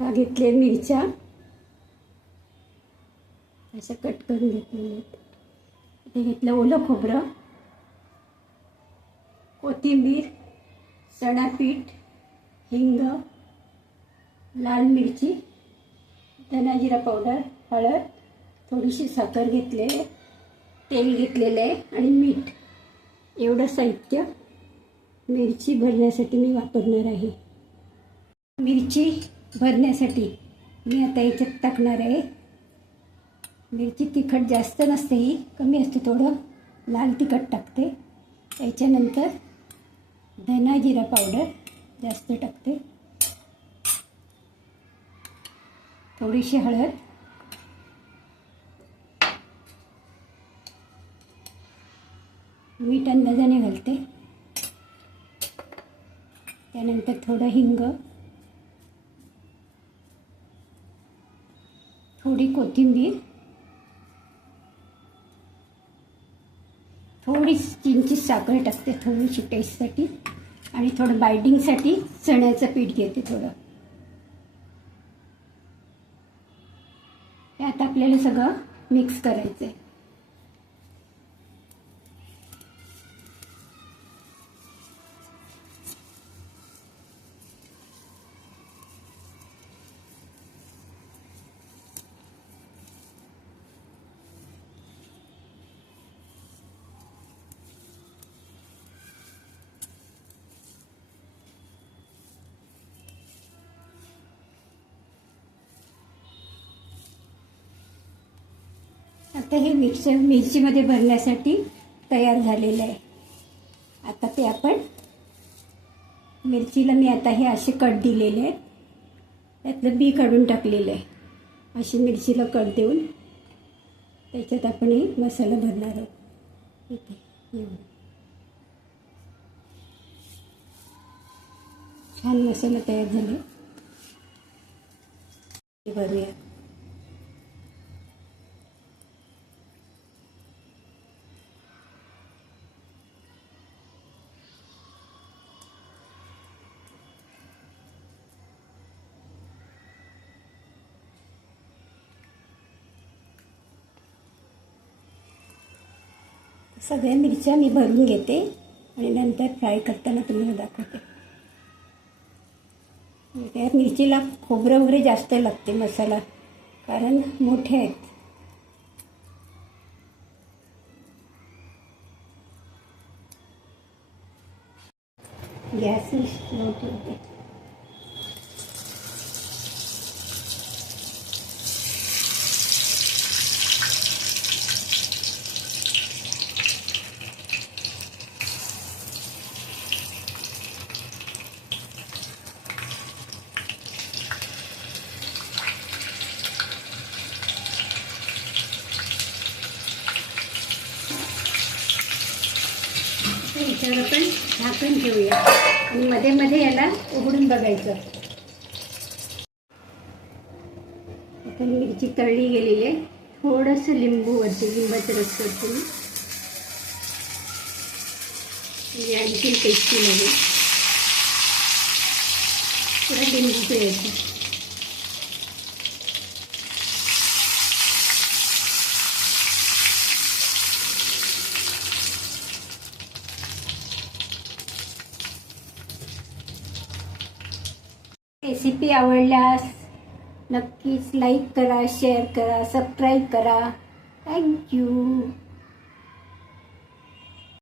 हा घेतले मिरच्या अशा कट करून घेतलेल्या आहेत. घेतलं ओलं खोबरं कोथिंबीर चणापीठ हिंग लाल मिरची धना जिरा पावडर हळद थोडीशी साखर घेतले तेल घेतलेलं आहे आणि मीठ. एवढं साहित्य मिरची भरण्यासाठी मी वापरणार आहे. मिरची भरण्यासाठी. मी आता याच्यात टाकणार आहे. म्हणजे मिरची तिखट जास्त नसते ही कमी असते थोडं. लाल तिखट टाकते. त्याच्यानंतर धना जिरा पावडर जास्त टाकते. थोडीशी हळद. मीठ अंदाजाने घालते. त्यानंतर थोडं हिंग. थोडी कोथिंबीर. थोडी चिंची साखर टाकते थोडीशी टेस्टसाठी आणि थोडं बायडिंगसाठी चण्याचं पीठ घेते थोडं. हे आता आपल्याला सगळं मिक्स करायचं आहे आता हे मिक्सर मिरचीमध्ये भरण्यासाठी तयार झालेलं आहे. आता ते आपण मिरचीला मी आता हे असे कट दिलेले आहेत. त्यातलं बी काढून टाकलेलं आहे. अशी मिरचीला कट देऊन त्याच्यात आपण हे मसाला भरणार आहोत. इथे छान मसाला तयार झाले. भरूया सगळ्या मिरच्या मी भरून घेते आणि नंतर फ्राय करताना तुम्हाला दाखवते. त्या मिरचीला खोबरं वगैरे जास्त लागते मसाला कारण मोठे आहेत. गॅस स्लो याच्यावर आपण झाकण ठेवूया आणि मध्ये मध्ये याला उघडून बघायचं. आता मिरची तळली गेलेली आहे थोडंसं लिंबू वरती लिंबाचं रस करते म्हणजे आणखी टेस्टी मध्ये. थोडं लिंबू पिळायचं रेसिपी आवडल्यास नक्कीच लाईक करा शेअर करा सबस्क्राईब करा. थँक्यू.